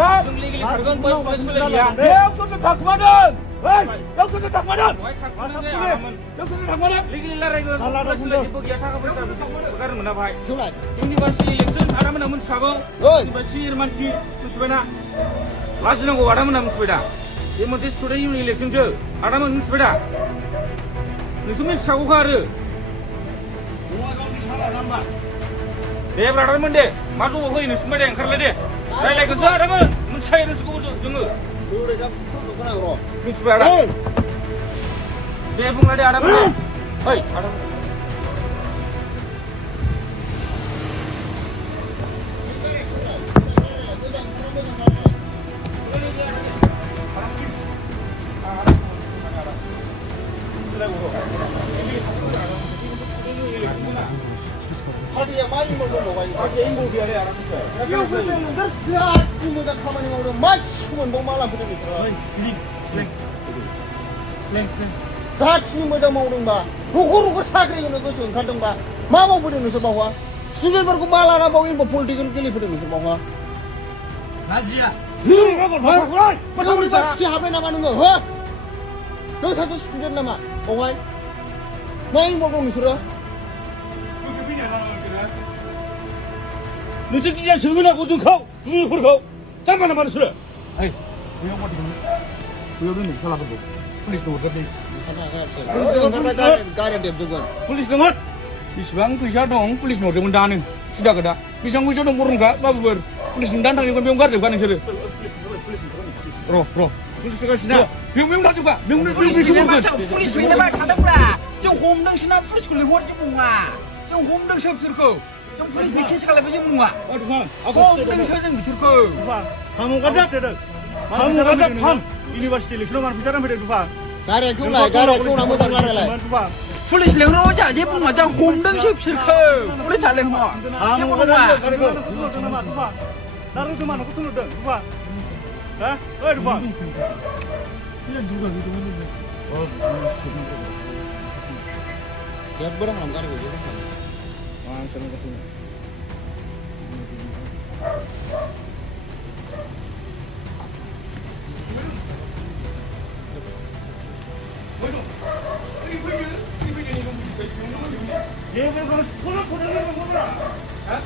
जों legally खारगोन police गैया 역수수 탁구만은 역수수 탁구만은 बहाय थाखुमानो आरामोन 역수수 탁구만은 legally रायलायगोन साला पुलिस जेबो गैया थाखा फैसा होगारनो मोना भाई खेवलाय इउनिभार्सिटि इलेक्सन आदामोना मोनथिखागौ इउनिभार्सिटि मानसि मिथिबायना लाजिनांगौ आदामोना मिथिबाय दा बे मोनसे स्टुडेन्ट इउनि इलेक्सनसो आदामोन मिथिबाय दा नोंसोर मिथिखागौखा आरो दे ब्रादारमोन दे मा ज'आव होयो नोंसोर दे ओंखारलाय दे रायलायगोनसो आदामोन मिथिखायो नोंसोरखौ जोङो मिथिबाय आदा दे बुंलाय दे आदामोन ओइ आदामोन 파티야 많이 먹어봐 이거. 파티야 인고비야 돼 알아. 이거 그러면 너 모자 가만히 먹으면 마시면 뭐 말라 그러니. 자치 모자 먹는 바. 로고로고 사그리는 것은 오ंखारदों बा मा मावबोदों नोंसोर बावहा स्टुडेन्टफोरखौ मा लाना बाव इनबो पलिटिकेल गेलेबोदों नोंसोर बावहा लाजिया इउनिभार्सिटि हाबनाय नामा नोङो हो नों सासे स्टुडेन्ट नामा बावहाय मा मावदों नोंसोरो नोंसोर गिया सोगोनांगौ जोंखौ जुनिफोरखौ जाम्बा नामा नोंसोरो ओइ बैयाव मा दं बैयाव दोनदों सालाफोरखौ पुलिसनो हरगारदों गारिया देबजोबगोन पुलिस लिंहर बेसेबां फैसा दं पुलिसनो हरदोंमोन दानो सिदा खोथा बेसेबां फैसा दं बरनखा बाबुफोर पुलिसनो दानो थांजोबगोन बेयावनो गारजोबखा नोंसोरो र' पुलिस फैगासिनो बेयावनो थांजोबखा बेयावनो पुलिसनो हरगोन पुलिस फैनोबा थादोंब्रा जों हमदोंसोना पुलिसखौ लिंहर जेबो नङा जों हमदोंसो बिसोरखौ जों पुलिसनि केस खालामबाय जेबो नङा हमदोंसो जों बिसोरखौ फामुगाजा फामुगाजा फाम इउनिभार्सिटि इलेक्सनाव मानो फैसा रानफैदों दुफा गारिया खेवना मोजां रायलाय पुलिस लिंहर जोंहा जेबो नङा जों हमदोंसो बिसोरखौ पुलिसा लिंहर जेबो नङा 나를 그만 놓고 틀어든 두파 에? 어이 두파 जेबो रांलाम गारिखौ जेबो 얘가 손을 보내는 거구나 에?